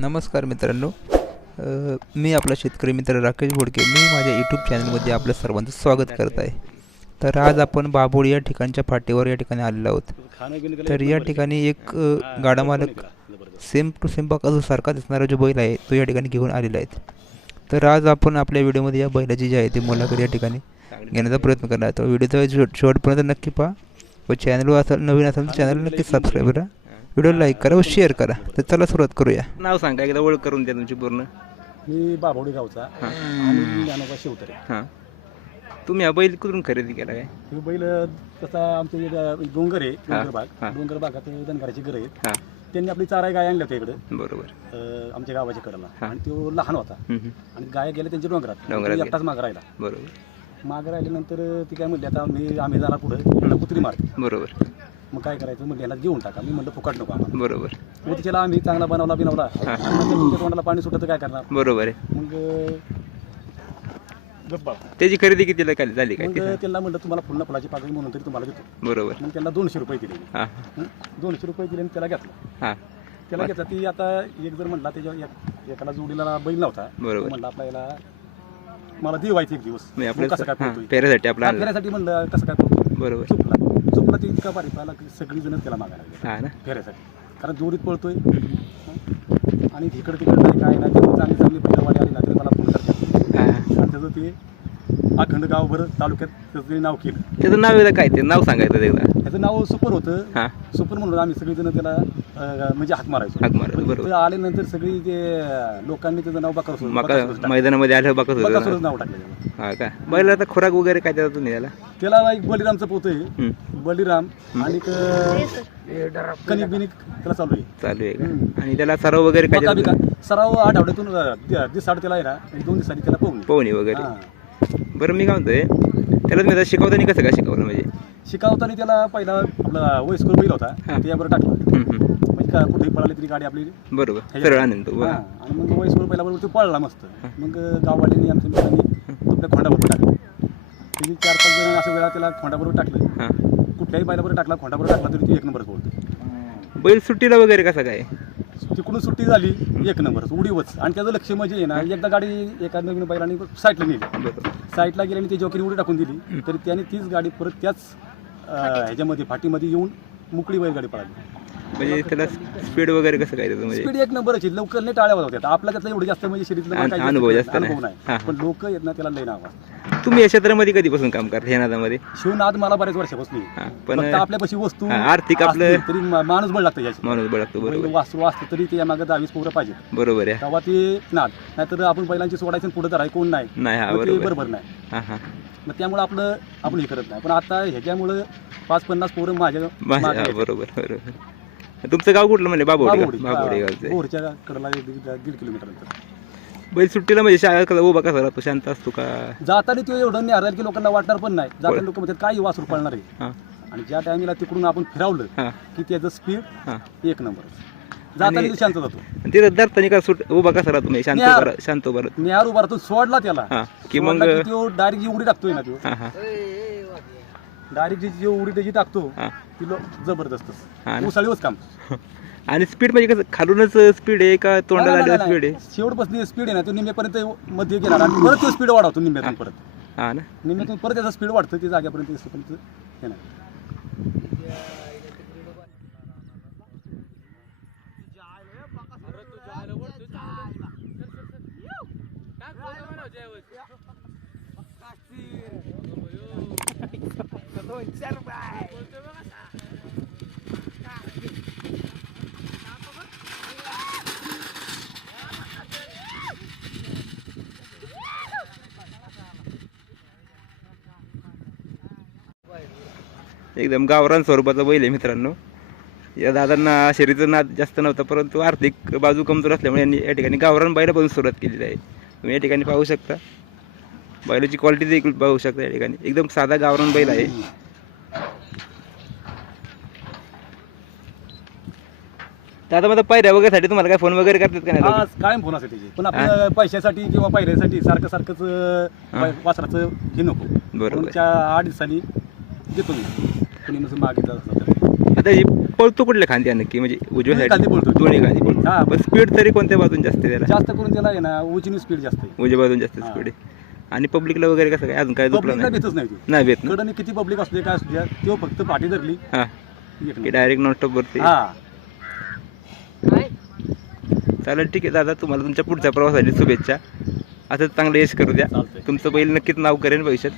नमस्कार मित्रांनो. मी आपला शेतकरी मित्र राकेश घोडके. मी माझ्या यूट्यूब चॅनलमध्ये आपलं सर्वांचं स्वागत करत आहे. तर आज आपण बाबोळी या ठिकाणच्या फाटीवर या ठिकाणी आलेलो आहोत. तर या ठिकाणी एक गाडा मालक सेम टू सेम बघा सारखा दिसणारा जो बैल आहे तो या ठिकाणी घेऊन आलेला आहे. तर आज आपण आपल्या व्हिडिओमध्ये या बैलाची जी आहे ती मुलाखत या ठिकाणी घेण्याचा प्रयत्न करणार आहे तर व्हिडिओचा शेवटपर्यंत नक्की पहा. व चॅनलवर असेल नवीन असेल तर चॅनल नक्की सबस्क्राईब करा. व्हिडिओ लाईक करा व शेअर करा. तर चला सुरुवात करूया. नाव सांगा एकदा ओळख करून द्या तुमची पूर्ण. मी बाभोडी गावचा आणि ज्ञानोबा शिवतरे. हां. तुम्ही हा बैल कुठून खरेदी केला काय? हे बैल तसा आमचे डोंगर आहे डोंगर हा. भाग डोंगर भागात धनगराची घरं आहेत. हां. त्यांनी आपली चारा गाय आणल्या होत्या इकडे. बरोबर. आमच्या गावाच्या कडेला. हा. आणि तो लहान होता. हम्म, हम्म. आणि गाय गेल्या त्यांच्या डोंगरात. डोंगरात तो एकटाच मागं राहिला. बरोबर. मागं राहिल्यानंतर ती काय म्हणली आता मी आम्ही जाणार पुढे कुत्री मारते बरोबर. मग काय करायचं? म्हणलं याला घेऊन टाका. मी म्हणलं फुकट नको आम्हाला. बरोबर. मग तिच्याला आम्ही चांगला बनवला बिनवला. आणि नंतर तुमच्या तोंडाला पाणी सुटत काय करणार? बरोबर आहे. मग गप्पा त्याची खरेदी कितीला काय झाली काय मग ती सांग. त्यांना म्हणलं तुम्हाला फुल फुलाची पाकळी म्हणून तरी तुम्हाला देतो. बरोबर. मग त्यांना दोनशे रुपये दिले. हां. हं? दोनशे रुपये दिले आणि त्याला घेतला. हां. त्याला घेतला. ती आता एक जर म्हणला त्याच्या एक- एकाला जोडीला बैल नव्हता. बरोबर. म्हणला आपल्याला मला देवायचं एक दिवस. म्हणजे मग कसं काय आपल्या आपला आणला. फेऱ्यासाठी म्हणलं कसं काय पळतोय बरोबर. चुकला चुकला ती इतका बारीक पाहिला की सगळी जण त्याला मागायला लागले. हां ना? फेऱ्यासाठी. कारण जोडीत पळतोय? आणि इकडे तिकडे नाही काय नाही. तेव्हा चांगली चांगली बैलवाडी आली ना तरी मला फोन करतात आणि त्याचं ते अखंड गावभर तालुक्यात त्याचं नाव केलं. त्याचं नाव एकदा काय ते? नाव सांगायचं एकदा. त्याचं नाव सुपर होतं. हां. सुपर म्हणून आम्ही सगळेजण त्याला अं, म्हणजे हाक मारायचो. हाक मारायचो, पण बरोबर. तिथं आल्यानंतर सगळी ते लोकांनी त्याचं नाव बकासूर मका बकासूरच टाकलं. मैदानामध्ये आलं बघत होतं बकासूरच नाव टाकलं त्याला. हां का? बैल आता खुराक वगैरे काय त्याचा तुम्ही याला त्याला एक बलिरामचं पोत आहे. हम्म. बलिराम आणि कणिक बिनिक त्याला चालू आहे. चालू आहे. का? आणि त्याला सराव वगैरे काय मका त्याचा बिका सराव आठवड्यातून अं, दि- दिवसाआड त्याला आहे ना एक दोन दिवसांनी त्याला पोहून पोहणी वगैरे. हा. बरं मी काय म्हणतोय त्याला तुम्ही आता शिकवताना कसं काय शिकवलं म्हणजे? शिकावताना त्याला पहिला आपला वयस्कर बैल होता. त्यावर टाकला. हम्म, हम्म. म्हणजे का कुठेही पळाली तरी गाडी आपली. बरोबर सरळ आनंद तो हा. आणि मग वयस्कर पहिल्याबरोबर तो पळला मस्त. मग गाववाल्यांनी आमच्या मित्रांनी आपल्या खोंडाबरोबर टाकलं. त्यांनी चार पाच जण असं वेळा त्याला खोंडाबरोबर टाकलं. हां. कुठल्याही बैलाबरोबर टाकला खोंडाबरोबर टाकला तरी ती एक नंबरच बोलतो. बैल सुट्टीला वगैरे कसं काय? तिकडून सुट्टी झाली एक नंबरच उडीवच. आणि त्याचं लक्ष म्हणजे आहे ना एकदा गाडी एका नवीन बैलाने साईडला नेली. बरोबर साईडला गेल्याने त्याची जोकीने उडी टाकून दिली. तरी त्याने तीच गाडी परत त्याच ह्याच्यामध्ये फाटीमध्ये येऊन मोकळी बैलगाडी पळाली. म्हणजे त्याला स्पीड वगैरे कसं काय त्याचं म्हणजे? स्पीड एक नंबरच लवकर नाही टाळ्या होत्या आपला त्यातला एवढं जास्त म्हणजे शरीरातलं काही अनुभव जास्त अनुभव नाही. पण लोक येत ना त्याला लई नाव. तुम्ही या क्षेत्रामध्ये कधीपासून काम करता नादामध्ये? शिवनाद मला बऱ्याच वर्षापासून आहे. हां पण फक्त आपल्यापाशी वस्तू हा, आर्थिक आपलं- असली तरी मा- माणूस बळ लागतं याची माणूस बळगतो बरोबर. वास्तू असतं तरी ते मागे दहावीस पोरं पाहिजे बरोबर आहे. तेव्हा ते नाद नाहीतर आपण बैलांची सोडायचं पुढे धराय कोण नाही. नाही हा मग ते बरोबर. बरोबर नाही. हां हां. मग त्यामुळे आपलं आपण हे करत नाही. पण आता ह्याच्यामुळं पाच पन्नास पोरं माझ्या माझ्या मागे हा, आहेत. बरोबर बरोबर. तुमचं गाव कुठलं म्हणजे बाबोडी बाबोडी. बाबोडी हा, गावचं बोरच्या कडला एक दीड दीड किलोमीटर अंतर बैल सुट्टीला म्हणजे शाळा कसा उभा कसा राहतो? शांत असतो का? जाताना तो एवढं नाही की लोकांना वाटणार पण नाही. जाताना लोक म्हणतात काय वासरू पळणार आहे? हां. आणि ज्या टायमिंगला तिकडून आपण फिरवलं हां. की त्याचं स्पीड हां. एक नंबर जाताना तो शांत जातो. आणि तिथं धरताना का सुट उभा कसा राहतो? म्हणजे शांत. उभा रा- शांत उभा राहतो निहार उभारतो सोडला त्याला. हां. की मग तो डायरेक्ट उडी टाकतोय ना तो. हां हां. डायरेक्ट जी उडी त्याची टाकतो हां. ती लो जबरदस्त. हा ना. काम. आणि स्पीड म्हणजे कसं खालूनच स्पीड आहे का तोंडाला नाही, नाही, आल्यावर स्पीड नाही. आहे? शेवटपासून स्पीड आहे ना तो निम्म्यापर्यंत मध्ये गेला आणि परत तो स्पीड वाढवतो निम्म्यातून परत. हां ना? निम्म्यातून परत त्याचा स्पीड वाढतं ते हे नाही. एकदम गावरान स्वरूपाचा बैल आहे मित्रांनो. या दादांना शरीराचा नाद जास्त नव्हता परंतु आर्थिक बाजू कमजोर असल्यामुळे यांनी या ठिकाणी गावरान बैलापासून सुरुवात केलेली आहे. तुम्ही या ठिकाणी पाहू शकता. बैलाची क्वालिटी देखील पाहू शकता या ठिकाणी. एकदम साधा गावरान बैल आहे. दादा माझा पायऱ्या वगैरेसाठी तुम्हाला काय फोन वगैरे करतात का नाही कायम फोन असते त्याची पण आपल्या पैशासाठी किंवा पायऱ्यासाठी सारखं सारखंच हा. वासराचं हे नको. बरोबर. आठ दिवसांनी देतो मी कुणी नसं मागितलं असतं आता हे पळतो कुठल्या खांद्या नक्की? म्हणजे उजव्या दोन्ही? खांदी पळतो. दोन्ही खांदी पळतो हा. पण स्पीड तरी कोणत्या बाजून जास्त आहे त्याला? जास्त करून त्याला आहे ना उजनी स्पीड जास्त आहे. उजव्या बाजून जास्त हा. स्पीड आहे. आणि पब्लिकला वगैरे कसं काय? अजून काय दुखलं पब्लिकला नाही? भेटच नाही ती. नाही भेट ना? कडनी किती पब्लिक असले काय असू द्या तो फक्त पाठी धरली. हा. एक की नंबर. डायरेक्ट नॉनस्टॉप वरती. हा. चालेल ठीक आहे दादा. तुम्हाला तुमच्या पुढच्या प्रवासासाठी शुभेच्छा. असंच चांगलं यश करू द्या. चालतंय. तुमचं बैल नक्कीच नाव करेन भविष्यात.